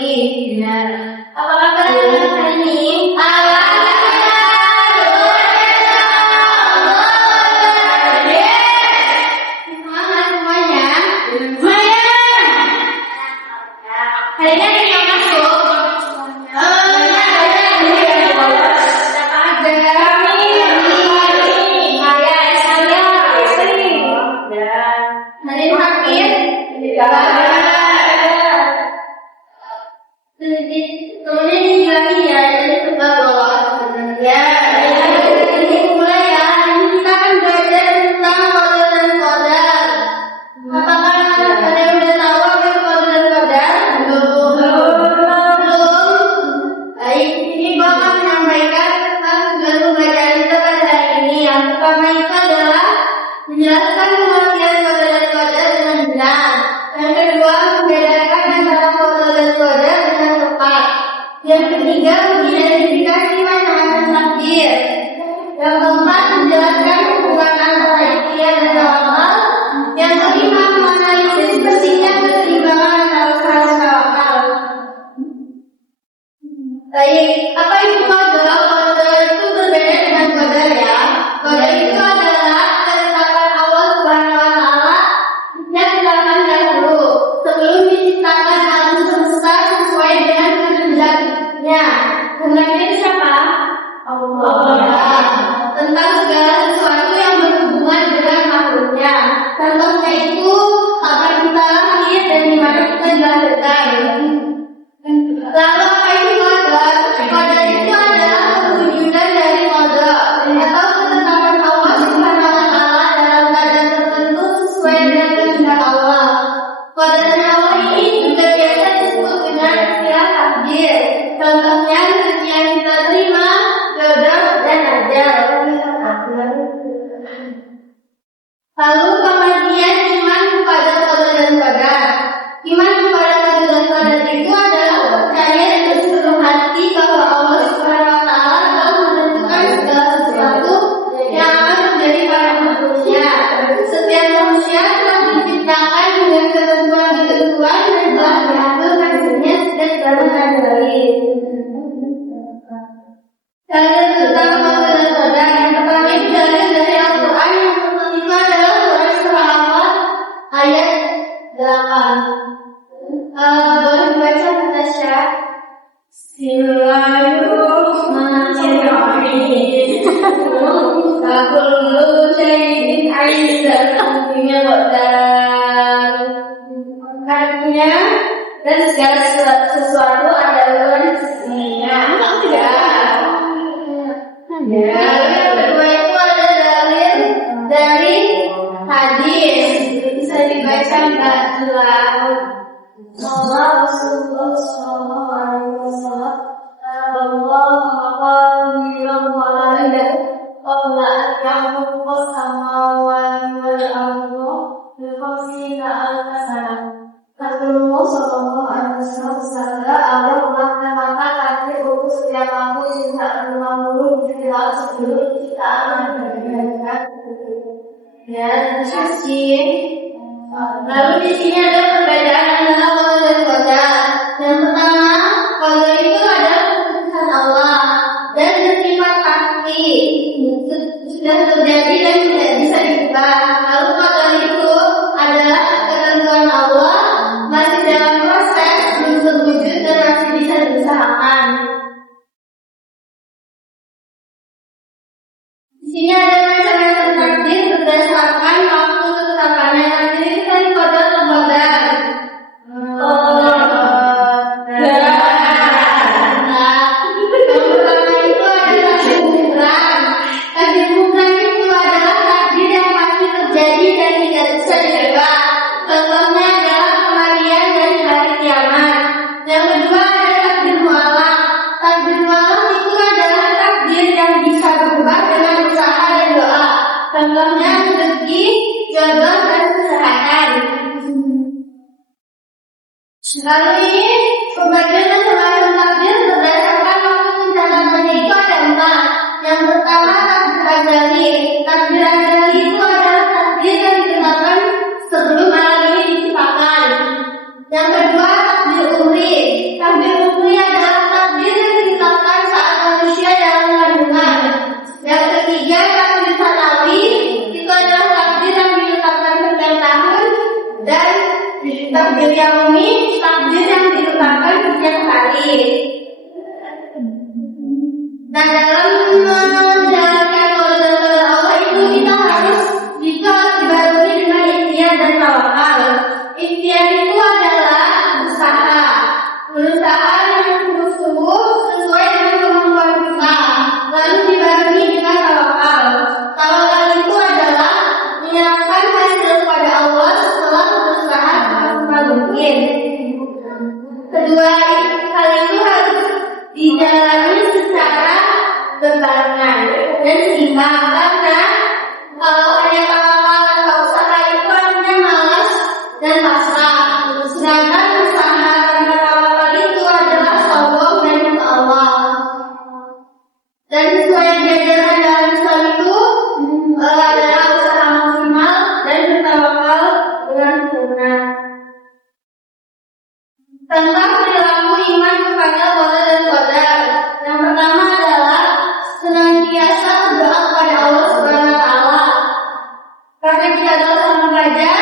lagi. Benar. Apa kabar teman-teman hari ini? Semangat semuanya. Hari ini ada yang masuk. Menjelaskan pengertian kode dan kode dengan benar. Yang kedua, membedakan antara kode dan kode dengan tepat. Yang ketiga, mengidentifikasi makna takdir. Yang keempat, menjelaskan hubungan antara ikhtiar dan tawakal. Yang kelima, menganalisis persisnya keseimbangan antara usaha dan tawakal. Baik, apa itu kode? Kode itu berbeda dengan kode ya. Kode itu adalah ketetapan Allah Subhanahu wa Ta'ala yang zaman dahulu sebelum diciptakan alam semesta sesuai dengan kehendaknya. Kehendaknya siapa? Allah. Tentang segala sesuatu yang berhubungan dengan makhluknya. Contohnya itu kapan kita lahir dan di mana kita dilahirkan. Lalu apa itu kode? Kode itu adalah perwujudan dari kode atau ketetapan Allah Subhanahu wa Ta'ala dalam keadaan tertentu sesuai dengan kehendak Allah. Kode dan Allah ini juga biasa disebut dengan istilah takdir. Contohnya rezeki yang kita terima, jodoh dan ajal. Lalu kemudian iman kepada kode dan qadar. Iman kepada kode dan qadar itu adalah percaya dengan seluruh hati bahwa Allah Subhanahu wa Ta'ala telah menentukan segala sesuatu yang akan terjadi pada manusia. Setiap manusia telah diciptakan dengan ketentuan-ketentuan dan telah diatur hasilnya sejak zaman azali. Dalil tentang kode dan qadar yang pertama itu dalil dari Al-Quran. Yang kelima adalah Quran surah Al-Qamar ayat 8. Boleh dibaca Natasha? Bismillahirrahmanirrahim. Kullu syai'in 'indahu biqadar. Artinya, dan segala sesuatu adalah rezekinya. Ya. Yang kedua itu ada dalil dari hadis. Bisa dibaca Mbak Jula. Allah Rasulullah sallallahu alaihi wasallam Allah qadiran wa la qabla an yakhluqa samawati wal arda bi khamsina alf sanah. Rasulullah sallallahu alaihi wasallam bersabda, Allah mengatakan nanti utus setiap kamu cinta 50 juta sebelum ciptaan dan kasih. Lalu di sini ada perbedaan antara kode dan qadar. Yang pertama, kode itu adalah keputusan Allah dan bersifat pasti, sudah terjadi dan tidak bisa diubah. Lalu qadar itu adalah ketentuan Allah masih dalam proses belum terwujud dan masih bisa diusahakan. Di sini ada macam-macam takdir berdasarkan waktu ketetapannya. Takdir itu kan qada atau qadar? Contohnya rezeki, jodoh, dan kesehatan. Lalu ini pembagian macam-macam takdir berdasarkan waktu pencatatannya itu ada 4. Yang pertama takdir ajali. Takdir ajali itu adalah takdir yang ditetapkan sebelum alam ini diciptakan. Yang kedua takdir umri. Takdir Takdir yaumi, takdir yang ditetapkan setiap hari. Dan dalam menjalankan kewajiban Allah itu kita harus dibarui dengan ikhtiar dan tawakal. Ikhtiar itu adalah usaha yang sungguh-sungguh sesuai dengan kemampuan kita, lalu dibarui dengan tawakal. Tawakal itu adalah menyerahkan hasil kepada Allah setelah berusaha semaksimal mungkin. Kedua hal itu harus dijalani secara berbarengan dan seimbang, karena kalau hanya tawakal tanpa usaha itu artinya malas dan pasrah. Sedangkan usaha tanpa tawakal itu adalah sombong dan ke Allah. Dan sesuai diajarkan dalam Islam itu adalah usaha maksimal dan bertawakal dengan sempurna. Tentang perilaku iman kepada qada dan qadar. Yang pertama adalah senantiasa berdoa kepada Allah Subhanahu wa taala. Karena kita adalah sama pelajar,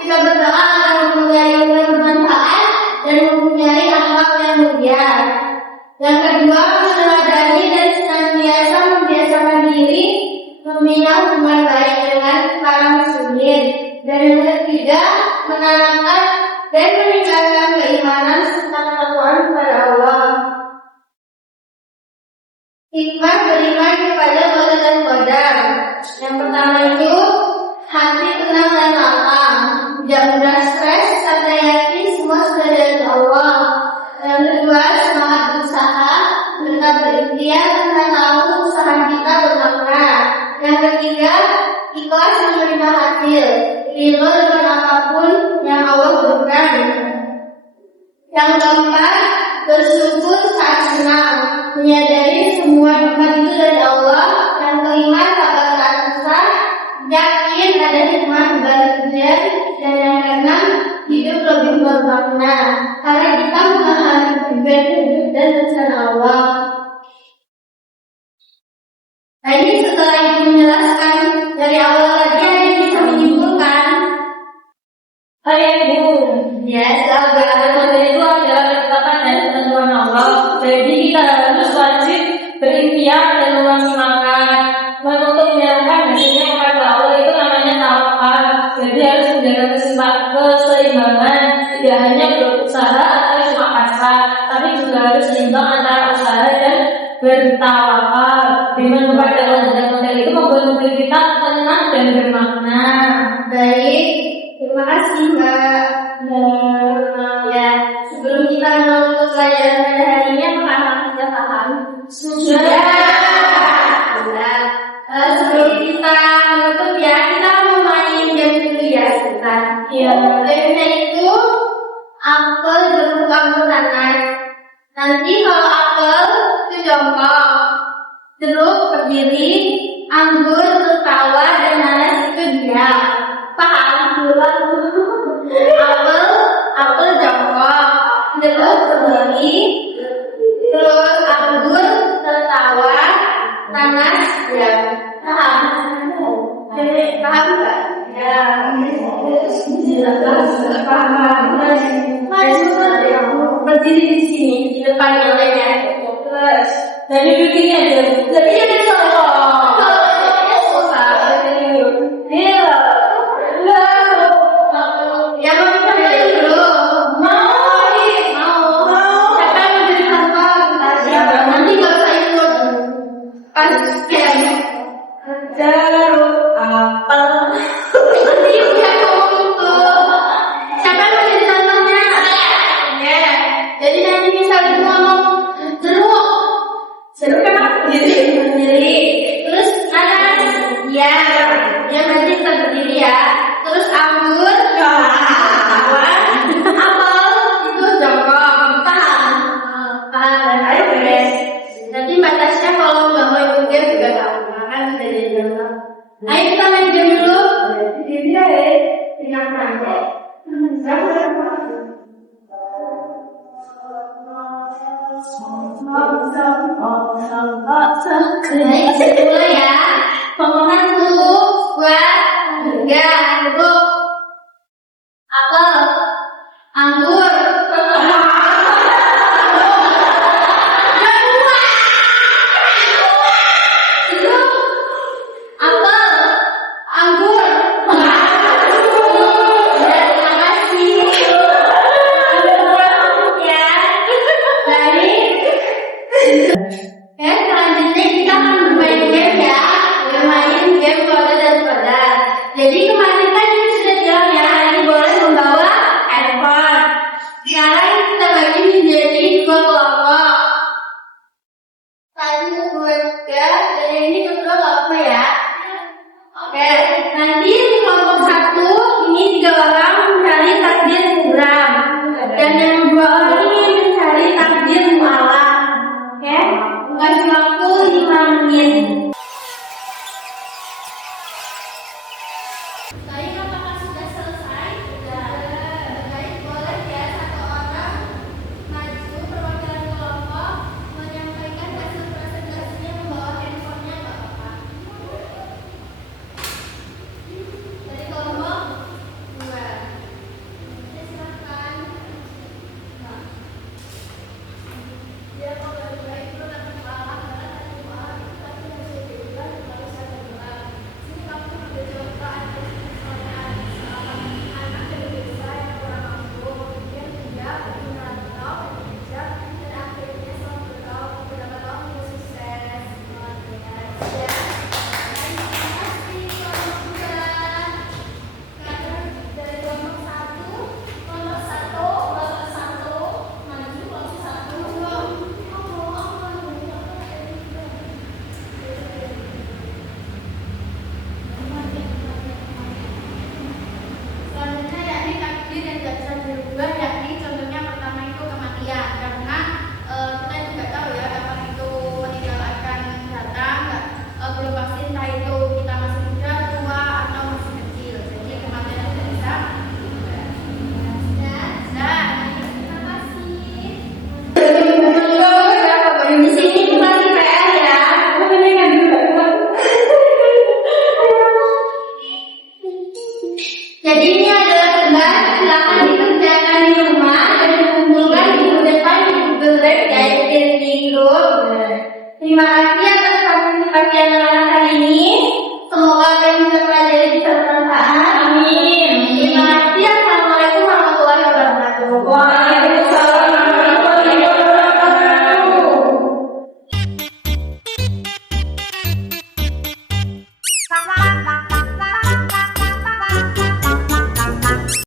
kita berdoa agar mempunyai ilmu yang bermanfaat dan mempunyai akhlak yang mulia. Yang kedua, meneladani dan senantiasa membiasakan diri membina hubungan baik dengan para muslimin. Dan yang ketiga, menanamkan dan meningkatkan keimanan serta ketakwaan kepada Allah. Hikmah beriman kepada qada dan qadar. Yang pertama itu hati tenang dan lapang, tidak mudah stres, serta yakin semua sudah dari Allah. Yang kedua, semangat berusaha, tetap berikhtiar karena tahu usaha kita bermakna. Yang ketiga, ikhlas menerima hasil, ridho dengan apapun yang Allah berikan. Yang keempat, bersyukur saat senang, menyadari semua nikmat itu dari Allah. Yang kelima, sabar saat susah, yakin ada hikmah balik ujian. Dan yang keenam, hidup lebih bermakna karena kita memahami tujuan hidup dan rencana Allah. Nah, ini setelah ibu menjelaskan dari awal tadi, ada yang bisa menyimpulkan. Ibu, Ya, sabar. itu adalah ketetapan dan ketentuan Allah. Jadi kita harus wajib berikhtiar dan memaksimalkan. Untuk menyerahkan hasilnya kepada Allah itu namanya tawakal. Jadi harus menjaga keseimbangan. Tidak hanya berusaha atau cuma pasrah, tapi juga harus seimbang antara usaha dan bertawakal. Beriman kepada Allah dan model itu membuat hidup kita tenang dan bermakna. Baik, terima kasih Mbak. Ya, sebelum kita menutup pelajaran pada hari ini, apakah kita paham? Sudah. Sebelum kita menutup ya, kita mau main game dulu ya sebentar. Iya. Gamenya itu apel, jeruk, anggur, nanas. Nanti kalau apel itu jongkok, jeruk berdiri, anggur tertawa, dan nanas itu diam. Paham? Apel jongkok, jeruk berdiri, terus anggur tertawa, nanas diam. Paham? Paham nggak? Ya. Paham. Berdiri di sini di depan olehnya. Terus Jadi begini aja. jadi jangan colok. Coloknya susah. Iya. Ya mau kita main dulu. Mau. Siapa yang mau jadi kantor? Nanti nggak usah ikut. Pas ya. Jeruk, apel. Nanti udah ngomong itu. Siapa yang mau jadi contohnya? Ya. Jadi nanti misalnya ngomong jeruk. Jeruk kenapa? Berdiri. Terus nanas. Ya. Ya nanti kita berdiri ya. Terus anggur. Apel itu jongkok. Paham? Paham. Ayo beres. Nanti batasnya kalau nggak mau ikut game juga tahu. Kan bisa jadi jongkok. Ayo kita main game dulu. Jadi ya. Tinggal nanti. Baik, dulu ya. Pemenang dulu buat 3 dulu. Apel. Terima kasih